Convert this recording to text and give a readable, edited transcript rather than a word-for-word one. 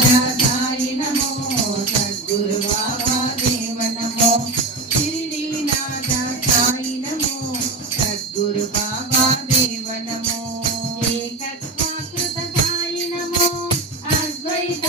సాయి నమో సద్గురు బాబా దేవ నమో షిరిడీనాథ సాయి నమో సద్గురు బాబా దేవ నమో ఏకత్వాకృత సాయి నమో అద్వైత